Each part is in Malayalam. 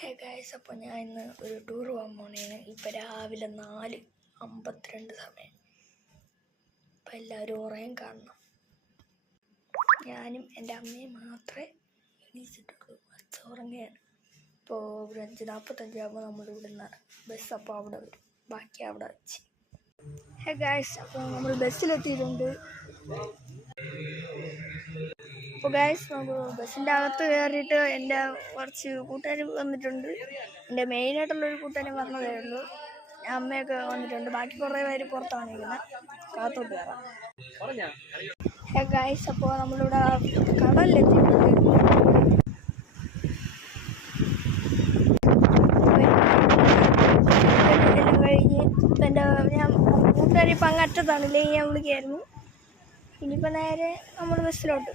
ഹേ ഗൈസ്, അപ്പോൾ ഞാൻ ഇന്ന് ഒരു ടൂർ പോകാൻ പോണേണ്. ഇപ്പം രാവിലെ 4:52 സമയം. അപ്പം എല്ലാവരും ഉറങ്ങാൻ കാണണം. ഞാനും എൻ്റെ അമ്മയും മാത്രമേ എണീച്ചിട്ടുള്ളൂ. അച്ഛൻ ഉറങ്ങുകയാണ്. ഇപ്പോൾ ഒരു 5:45 ആകുമ്പോൾ നമ്മളിവിടെ നിന്ന് ബസ് അപ്പോൾ അവിടെ വരും. ബാക്കി അവിടെ വെച്ച്. ഹേ ഗൈസ്, അപ്പോൾ നമ്മൾ ബസ്സിലെത്തിയിട്ടുണ്ട്. അപ്പോൾ ഗൈസ്, നമുക്ക് ബസ്സിൻ്റെ അകത്ത് കയറിയിട്ട് എൻ്റെ കുറച്ച് കൂട്ടുകാർ വന്നിട്ടുണ്ട്. എൻ്റെ മെയിനായിട്ടുള്ളൊരു കൂട്ടുകാരൻ പറഞ്ഞതേ ഉള്ളൂ. അമ്മയൊക്കെ വന്നിട്ടുണ്ട്. ബാക്കി കുറേ പേര് പുറത്താണ് ഇരിക്കുന്നത്. കാത്തോട്ട് കയറാം. ഹേ ഗൈസ്, അപ്പോൾ നമ്മളിവിടെ കടലിലെത്തിയിട്ടുണ്ട്. കഴിഞ്ഞ് ഞാൻ കൂട്ടുകാരി ഇപ്പം അങ്ങ് അറ്റത്താണല്ലേ ഞാൻ വിളിക്കായിരുന്നു. ഇനിയിപ്പോൾ നേരെ നമ്മൾ ബസ്സിലോട്ട്.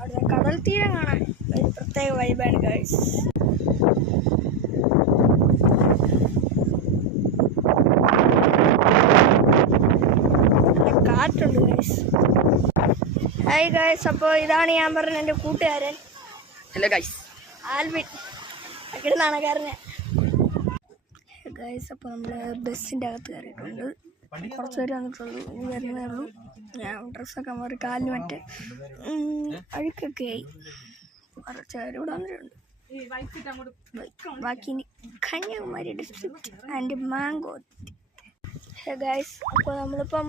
അവിടെ കടൽ തീരം കാണാൻ ഒരു പ്രത്യേക വൈബാണ് ഗൈസ്. കാറ്റുണ്ട് ഗൈസ്. ഹായ് ഗൈസ്, അപ്പോൾ ഇതാണ് ഞാൻ പറഞ്ഞ എൻ്റെ കൂട്ടുകാരൻ. ഹലോ ഗൈസ്, ആൽവിൻ അക്കിടുന്നാണ് കാരനെ. ഗൈസ്, അപ്പോൾ നമ്മൾ ബസ്സിൻ്റെ അകത്ത് കയറിയിട്ടുണ്ട്. കുറച്ച് പേര് വന്നിട്ടുള്ളൂ. വരുന്നേ ഉള്ളൂ. ഞാൻ ഡ്രസ്സൊക്കെ മാറി കാലിന് മറ്റേ അഴുക്കൊക്കെ ആയി. കുറച്ച് പേര് ഇവിടെ വന്നിട്ടുണ്ട്. ബാക്കി Kanyakumari district and mango. Guys, അപ്പോൾ നമ്മളിപ്പം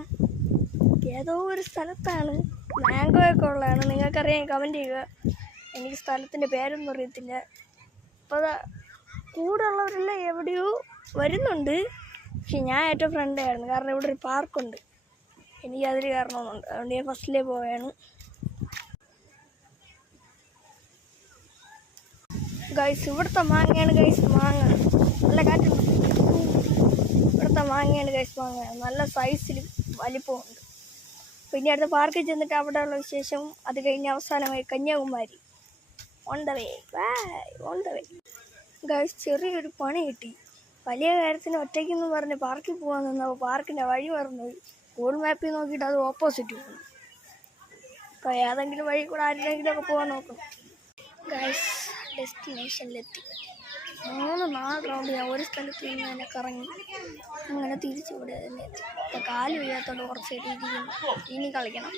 ഏതോ ഒരു സ്ഥലത്താണ്. മാംഗോ ഒക്കെ ഉള്ളതാണ്. നിങ്ങൾക്കറിയാം, കമൻറ്റ് ചെയ്യുക. എനിക്ക് സ്ഥലത്തിൻ്റെ പേരൊന്നും അറിയത്തില്ല. അപ്പോൾ കൂടെ ഉള്ളവരെല്ലാം എവിടെയോ വരുന്നുണ്ട്. പക്ഷെ ഞാൻ ഏറ്റവും ഫ്രണ്ടായിരുന്നു. കാരണം ഇവിടെ ഒരു പാർക്കുണ്ട്. എനിക്ക് അതിൽ കയറണമെന്നുണ്ട്. അതുകൊണ്ട് ഞാൻ ഫസ്റ്റിലേ പോവുകയാണ്. ഗൈസ്, ഇവിടുത്തെ മാങ്ങയാണ് ഗൈസ്. മാങ്ങ നല്ല കാറ്റുണ്ട്. ഇവിടുത്തെ മാങ്ങയാണ് ഗൈസ്. മാങ്ങ നല്ല സൈസിലും വലിപ്പമുണ്ട്. പിന്നെ അടുത്ത പാർക്കിൽ ചെന്നിട്ട് അവിടെയുള്ള വിശേഷം. അത് കഴിഞ്ഞ് അവസാനമായി Kanyakumari. On the way, on the way. Guys, ചെറിയൊരു പണി കിട്ടി. വലിയ കാര്യത്തിന് ഒറ്റയ്ക്കെന്ന് പറഞ്ഞ് പാർക്കിൽ പോകാൻ നിന്നപ്പോൾ പാർക്കിൻ്റെ വഴി മറന്നുപോയി. ഗൂഗിൾ മാപ്പിൽ നോക്കിയിട്ട് അത് ഓപ്പോസിറ്റ് പോകുന്നു. അപ്പോൾ ഏതെങ്കിലും വഴി കൂടെ ആരെങ്കിലും ഒക്കെ പോകാൻ നോക്കണം. ഗൈസ്, ഡെസ്റ്റിനേഷനിലെത്തി. 3-4 റൗണ്ട് ഞാൻ ഒരു സ്ഥലത്ത് നിന്ന് തന്നെ കറങ്ങി അങ്ങനെ തിരിച്ചിവിടെ തന്നെ എത്തി. ഇപ്പോൾ കാല് വയ്യാത്തതുകൊണ്ട് കുറച്ച് ഇരിക്കുന്നു. ഇനി കളിക്കണം.